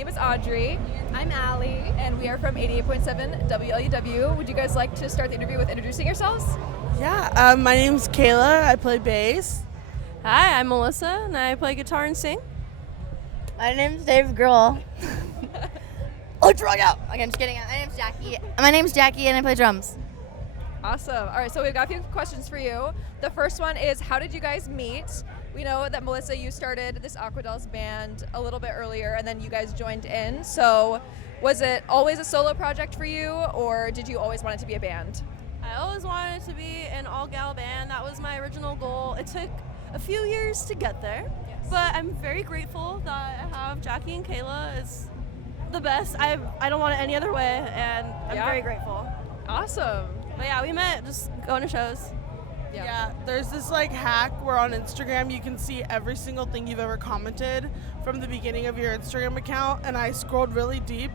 name is Audrey. I'm Allie. And we are from 88.7 WLUW. Would you guys like to start the interview with introducing yourselves? Yeah, my name's Keilah. I play bass. Hi, I'm Melissa, and I play guitar and sing. My name's Dave Girl. Oh, drug out. Okay, I'm just kidding. My name's Jackie. My name's Jackie, and I play drums. Awesome. All right, so we've got a few questions for you. The first one is, how did you guys meet? We know that, Melissa, you started this Aquadolls band a little bit earlier, and then you guys joined in. So was it always a solo project for you, or did you always want it to be a band? I always wanted to be an all-gal band. That was my original goal. It took a few years to get there, but I'm very grateful that I have Jackie and Keilah. It's the best. I don't want it any other way, and I'm very grateful. Awesome. But yeah, we met just going to shows. Yeah, there's this hack where on Instagram you can see every single thing you've ever commented from the beginning of your Instagram account, and I scrolled really deep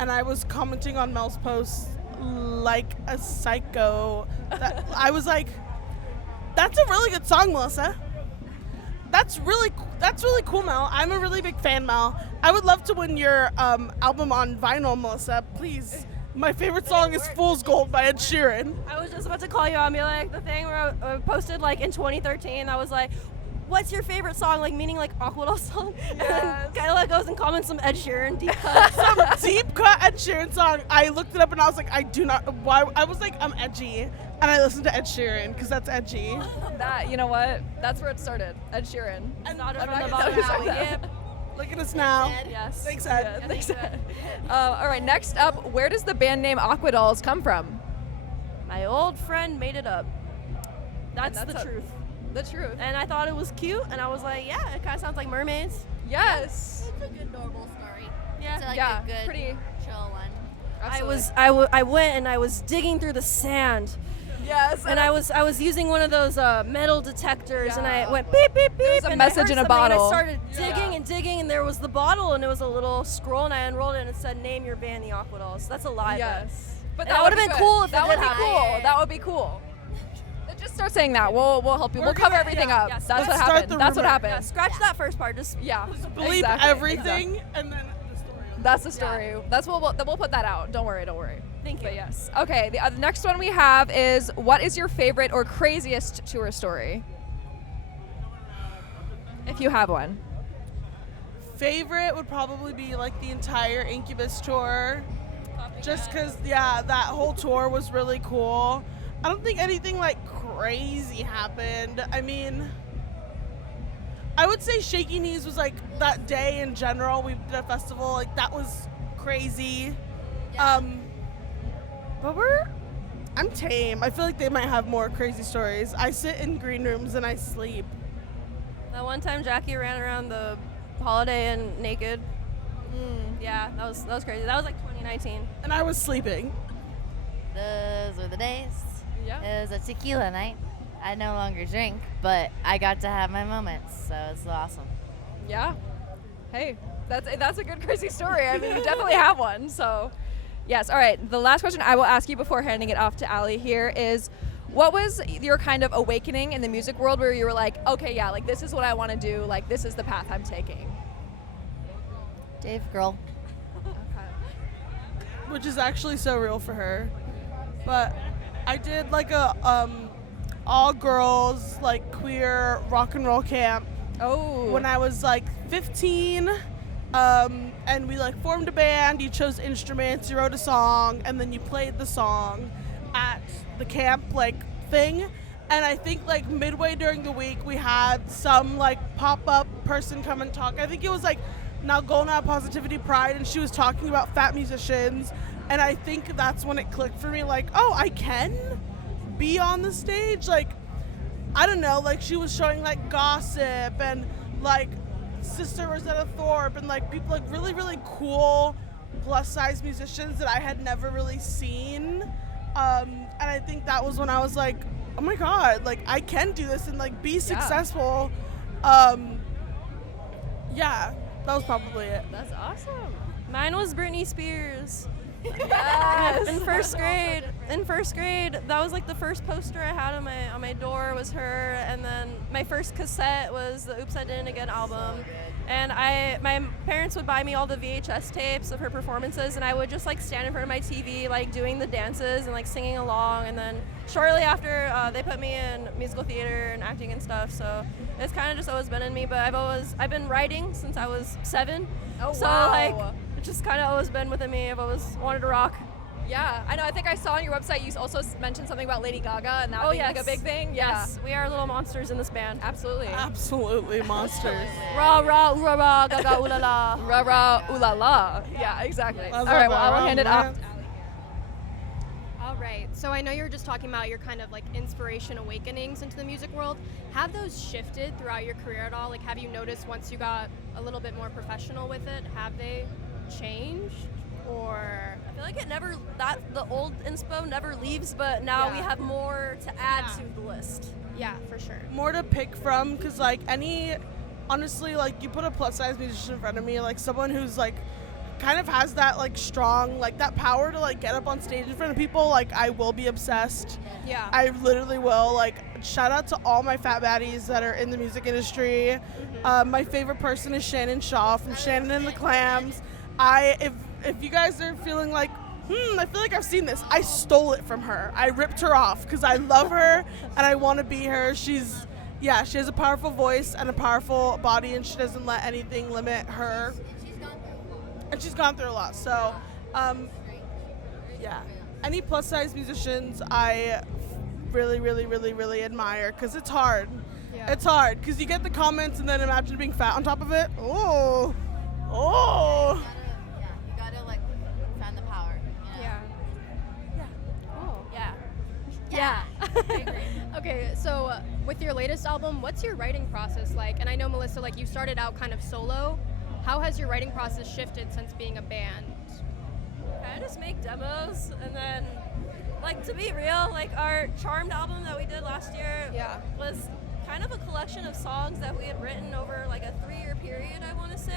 and I was commenting on Mel's posts like a psycho. I was like, that's a really good song, Melissa. That's really cool, Mel. I'm a really big fan, Mel. I would love to win your album on vinyl, Melissa, please. My favorite song is Fool's Gold by Ed Sheeran. I was just about to call you out and be like, the thing where I posted in 2013, I was like, what's your favorite song, meaning Aquadolls song? Yes. And then Keilah goes and comments some Ed Sheeran deep cut. Some deep cut Ed Sheeran song. I looked it up and I was like, I'm edgy. And I listened to Ed Sheeran because that's edgy. You know what? That's where it started. Ed Sheeran. And not I'm from the not bottom gonna now. say that. Yep. Look at us now. Yes. Thanks, Ed. Yeah, thanks, Ed. All right, next up, where does the band name Aquadolls come from? My old friend made it up. That's And the truth. The truth. And I thought it was cute, and I was like, yeah, it kind of sounds like mermaids. Yes. It's a good normal story. Yeah. It's Yeah, a good pretty. chill one. Absolutely. I went and I was digging through the sand, Yes. and I was using one of those metal detectors, and I Yeah. went beep beep beep. There was a and message I heard in a something, and bottle. I started Yeah. digging and digging, and there was the bottle, and it was a little scroll, and I unrolled it, and it said, "Name your band, the Aquadolls." That's a lie. Yes. But And that would've would been be cool good. if that it would did be happen. cool. Yeah, yeah, yeah. That would be cool. Just start saying that. We'll help you. We're We'll cover gonna- everything yeah, up. yeah, That's let's what start happened. the That's what rumor. happened. Yeah, scratch that first part. Just Yeah. Believe exactly. everything and then the story. That's the story. That's what we'll put that out. Don't worry. thank you. But yes. Okay. The next one we have is, what is your favorite or craziest tour story? If you have one. Favorite would probably be the entire Incubus tour. Just because, that whole tour was really cool. I don't think anything crazy happened. I mean, I would say Shaky Knees was that day in general. We did a festival, that was crazy. Yeah. But I'm tame. I feel like they might have more crazy stories. I sit in green rooms and I sleep. That one time Jackie ran around the Holiday Inn naked. Yeah, that was crazy. That was 2019. And I was sleeping. Those were the days. Yeah. It was a tequila night. I no longer drink, but I got to have my moments, so it's awesome. Yeah. Hey, that's a good crazy story. I mean, you definitely have one. So, yes. All right. The last question I will ask you before handing it off to Allie here is, what was your kind of awakening in the music world where you were like, okay, yeah, this is what I want to do. This is the path I'm taking. Dave Girl. Which is actually so real for her. But I did a all girls queer rock and roll camp Oh. when I was 15. And we formed a band. You chose instruments, you wrote a song, and then you played the song at the camp thing. And I think midway during the week we had some pop-up person come and talk. I think it was Nalgona Positivity Pride, and she was talking about fat musicians, and I think that's when it clicked for me, oh, I can be on the stage. I don't know, she was showing Gossip and Sister Rosetta Thorpe and people really, really cool plus size musicians that I had never really seen. And I think that was when I was oh my God, I can do this and be successful. Yeah. That was probably it. That's awesome. Mine was Britney Spears. Yes. In first grade, that was the first poster I had on my door was her, and then my first cassette was the Oops I Didn't Again album, and my parents would buy me all the VHS tapes of her performances, and I would just like stand in front of my TV like doing the dances and like singing along. And then shortly after, they put me in musical theater and acting and stuff. So it's kind of just always been in me. But I've been writing since I was 7. Oh, so wow. like it's just kind of always been within me. I've always wanted to rock. Yeah, I know. I think I saw on your website you also mentioned something about Lady Gaga and that being like a big thing. Yes, we are little monsters in this band. Absolutely. Absolutely monsters. Rah rah ooh, rah rah gaga ooh la la. Rah rah ooh la la. Yeah, exactly. That's All not right, well, bad, I will hand it man. off. All right. So I know you were just talking about your kind of like inspiration awakenings into the music world. Have those shifted throughout your career at all? Like, have you noticed once you got a little bit more professional with it, have they changed? Or I feel like the old inspo never leaves, but now we have more to add to the list. yeah, for sure. More to pick from, because like honestly, like you put a plus size musician in front of me, like someone who's like kind of has that like strong, like that power to like get up on stage in front of people, like I will be obsessed. Yeah. I literally will. Like, shout out to all my fat baddies that are in the music industry. My favorite person is Shannon Shaw from Shannon and the Clams. If you guys are feeling like, I feel like I've seen this, I stole it from her. I ripped her off because I love her and I want to be her. She has a powerful voice and a powerful body, and she doesn't let anything limit her. And she's gone through a lot. So, any plus size musicians I really, really, really, really admire, because it's hard. Yeah. It's hard because you get the comments and then imagine being fat on top of it. Oh. You gotta like find the power. You know? Yeah. Cool. Yeah. Okay, so with your latest album, what's your writing process like? And I know, Melissa, like you started out kind of solo. How has your writing process shifted since being a band? I just make demos, and then, like, to be real, like our Charmed album that we did last year was kind of a collection of songs that we had written over like a 3-year period, I want to say,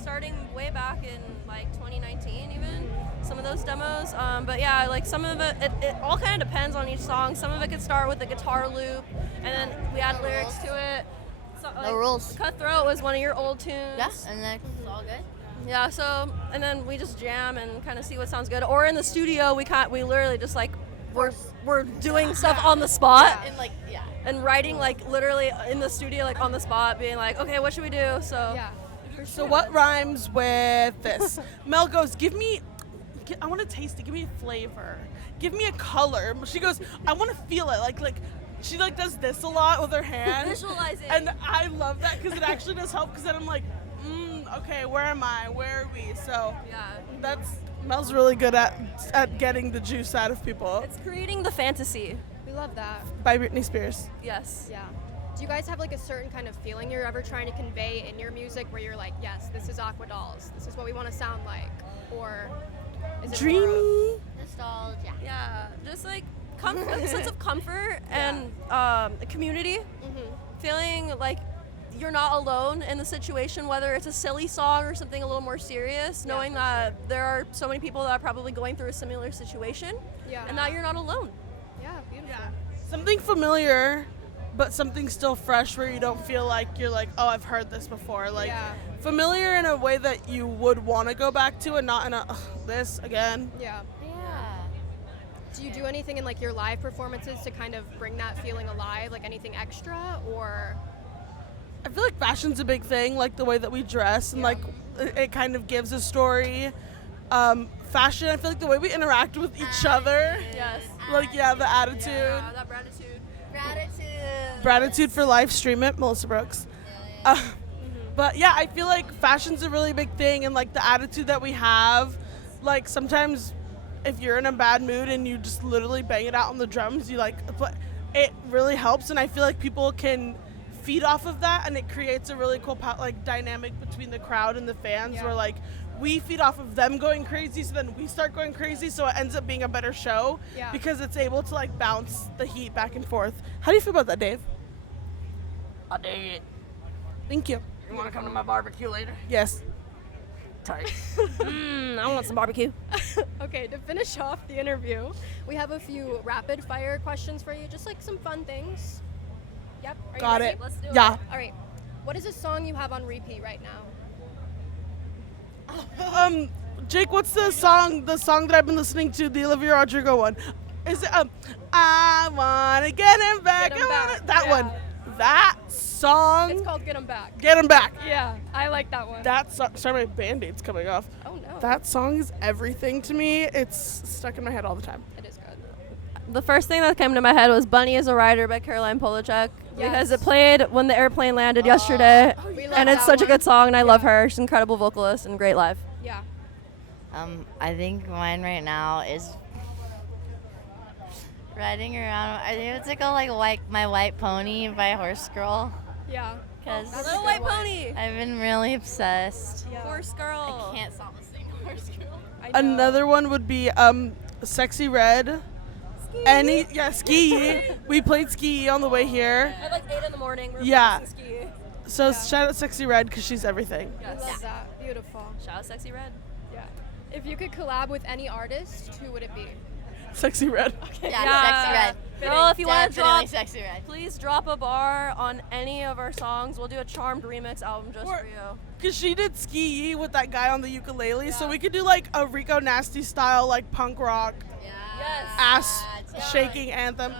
starting way back in like 2019 even, some of those demos. But yeah, like some of it all kind of depends on each song. Some of it could start with a guitar loop, and then we add lyrics to it. So, No rules. Cutthroat was one of your old tunes. Yes, and that's all good. Yeah, so, and then we just jam and kind of see what sounds good. Or in the studio, we literally just like, we're doing stuff on the spot. And like, And writing like literally in the studio, like on the spot, being like, okay, what should we do? So Yeah. So what rhymes with this? Mel goes, I want to taste it. Give me a flavor. Give me a color. She goes, I want to feel it. Like she like does this a lot with her hand. Visualizing. And I love that because it actually does help, because then I'm like, okay, where am I? Where are we? So yeah, Mel's really good at getting the juice out of people. it's creating the fantasy. We love that. By Britney Spears. Yes. Yeah. Do you guys have like a certain kind of feeling you're ever trying to convey in your music where you're like, yes, this is Aquadolls, this is what we want to sound like? Or is it more of- Dreamy. nostalgia. Yeah, just like a sense of comfort and a community. Feeling like you're not alone in the situation, whether it's a silly song or something a little more serious, knowing that there are so many people that are probably going through a similar situation, and that you're not alone. Yeah, beautiful. Something familiar, but something still fresh where you don't feel like you're like, oh, I've heard this before. Like familiar in a way that you would want to go back to, and not in a this again. Yeah. Yeah. Do you do anything in like your live performances to kind of bring that feeling alive, like anything extra, or? I feel like fashion's a big thing, like the way that we dress, and like it kind of gives a story. Fashion, I feel like the way we interact with each other. Yes. Like, the attitude. Yeah, that gratitude. Gratitude for life, stream it, Melissa Brooks. But yeah, I feel like fashion's a really big thing, and like the attitude that we have. Like sometimes if you're in a bad mood and you just literally bang it out on the drums, but it really helps, and I feel like people can feed off of that, and it creates a really cool dynamic between the crowd and the fans where like we feed off of them going crazy, so then we start going crazy, so it ends up being a better show because it's able to like bounce the heat back and forth. How do you feel about that, Dave? I dig it. Thank you. You want to come to my barbecue later? Yes. Tight. I want some barbecue. Okay, to finish off the interview, we have a few rapid fire questions for you, just like some fun things. Yep. Are you Got ready? it. Let's do Yeah. it. All right. What is a song you have on repeat right now? Jake, what's the song that I've been listening to, the Olivia Rodrigo one? Is it I wanna get him back? Get 'Em Back. That Yeah. one. That song. It's called Get 'Em Back. Get him back. Yeah, I like that one. That song. Sorry, my Band-Aid's coming off. Oh no. That song is everything to me. It's stuck in my head all the time. It is good. The first thing that came to my head was Bunny is a Rider by Caroline Polachek because it played when the airplane landed yesterday. We love And it's that such a one. good song, and I love her. She's an incredible vocalist and great live. Yeah. I think mine right now is riding around. I think it's like My White Pony by Horse Girl. Yeah. Because That's a Little good White one. Pony. I've been really obsessed. Horse Girl. I can't stop listening to Horse Girl. I know. Another one would be Sexy Red. Ski. We played Ski on the way here. At like 8 in the morning. We're Yeah. practicing ski. So shout out Sexy Red because she's everything. I love that. Beautiful. Shout out Sexy Red. Yeah. If you could collab with any artist, who would it be? Sexy Red. Yeah, Sexy Red. Girl, if you want to Definitely drop, Sexy Red. please drop a bar on any of our songs. We'll do a Charmed remix album just Or- for you. Because she did Ski with that guy on the ukulele. So we could do like a Rico Nasty style, like punk rock, Yes. ass shaking anthem.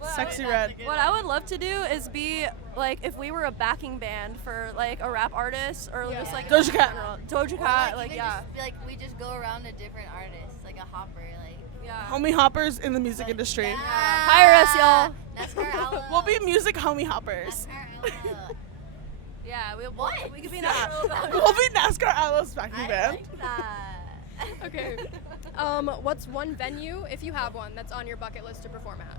Well, Sexy Red. What I would love to do is be like if we were a backing band for like a rap artist or just like Doja Cat. Doja Cat, like yeah. We just go around to different artists, like a hopper, like. Yeah. Homie hoppers in the music industry. Hire us, y'all. NASCAR Aloe. We'll be music homie hoppers. NASCAR Aloe. Yeah, we What? we could be Yeah. that. We'll be NASCAR Aloe's backing I band. like that. Okay. What's one venue, if you have one, that's on your bucket list to perform at?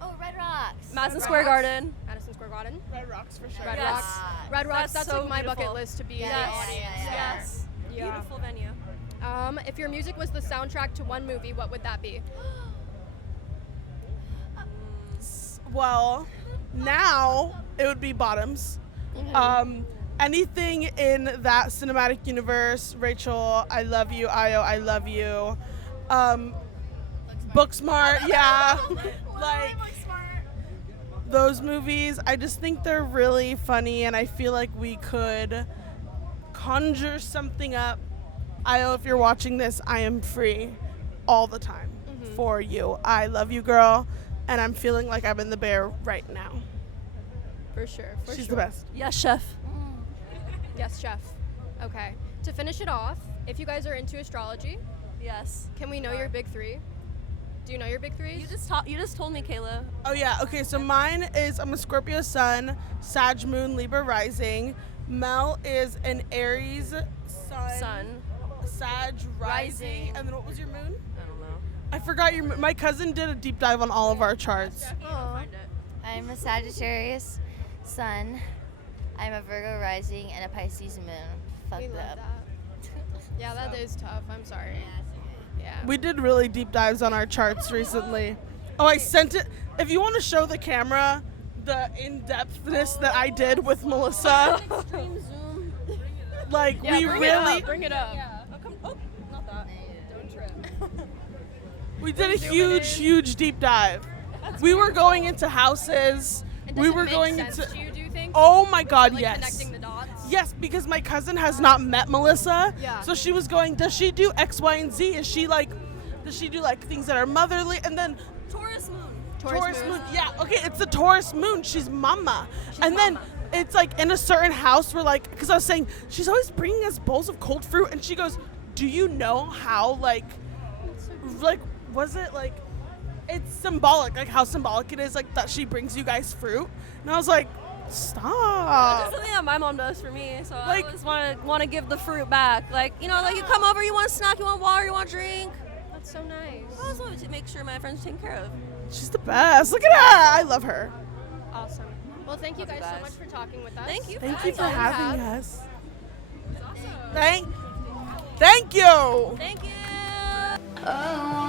Oh, Red Rocks. Madison Square Garden. Madison Square Garden. Red Rocks for sure. Red Yes. Rocks. Red Rocks. That's That's so like my bucket beautiful. list to be. Yeah, at. Yes. Yeah. Beautiful venue. If your music was the soundtrack to one movie, what would that be? Well, now it would be Bottoms. Anything in that cinematic universe, Rachel, I love you. Io, I love you. Booksmart, yeah. Like those movies, I just think they're really funny, and I feel like we could conjure something up. Io, if you're watching this, I am free all the time for you. I love you, girl, and I'm feeling like I'm in the bear right now. For sure. For She's sure. the best. Yes, chef. Yes, chef. Okay. To finish it off, if you guys are into astrology, Yes. can we know your big three? Do you know your big threes? You just told me, Keilah. Oh yeah, okay, so mine is I'm a Scorpio sun, Sag moon, Libra rising. Mel is an Aries sun, Sag rising. And then what was your moon? I don't know. I forgot your moon. My cousin did a deep dive on all of our charts. Aw. I'm a Sagittarius sun. I'm a Virgo rising and a Pisces moon. Fuck We love that. that. Yeah, that is tough. I'm sorry. Yeah. We did really deep dives on our charts recently. Oh, I sent it. If you want to show the camera the in-depthness that I did with Melissa, Extreme zoom. like Yeah, we bring really, it up. Bring it up. Not that. Don't trip. we did a Zoom it in. huge deep dive. We were going into houses. And We does it were make going sense into. to you, do you think? Oh my God, Like yes. connecting the dots? Yes, because my cousin has not met Melissa. Yeah. So she was going, does she do X, Y, and Z? Does she do like things that are motherly? And then Taurus moon. Taurus moon. Yeah, okay, it's the Taurus moon. She's mama. Then it's like in a certain house where like, because I was saying, she's always bringing us bowls of cold fruit. And she goes, do you know how was it like, it's symbolic, like how symbolic it is like that she brings you guys fruit. And I was like, stop. That's something that my mom does for me. So Like- I always want to give the fruit back. Like like you come over, you want a snack, you want water, you want a drink. That's so nice. I just want to make sure my friends are taken care of. She's the best. Look at her. I love her. Awesome. Well, thank you Love you guys so guys. much for talking with us. Thank you. Thank you That's for all we having have. us. Thank you. Thank you. Oh.